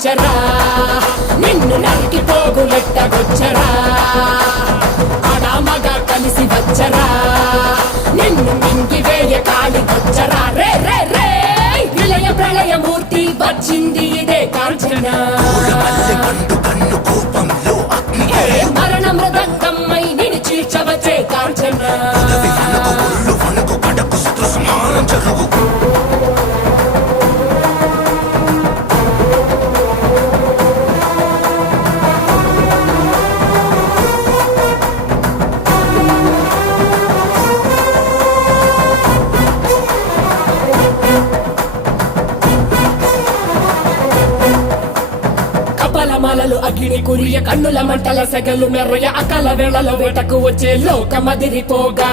వచ్చరా, నిన్ను నరికి పోగులెట్టగొచ్చరా, ఆడామగా కలిసి వచ్చరా, నిన్ను మింగివేయ కాలికొచ్చరా. రే రే రే విలయ ప్రళయమూర్తి వచ్చింది ఇదే కాంచన, మరణ మృదంగమ్మై నిన్ను చీల్చవచ్చే కాంచన. కపలమలలు అగ్ని కురియ కన్నుల మంటల సెగలు మెర్రయ అకల వేళలో వేటకు వచ్చే లోకమదిరిపోగా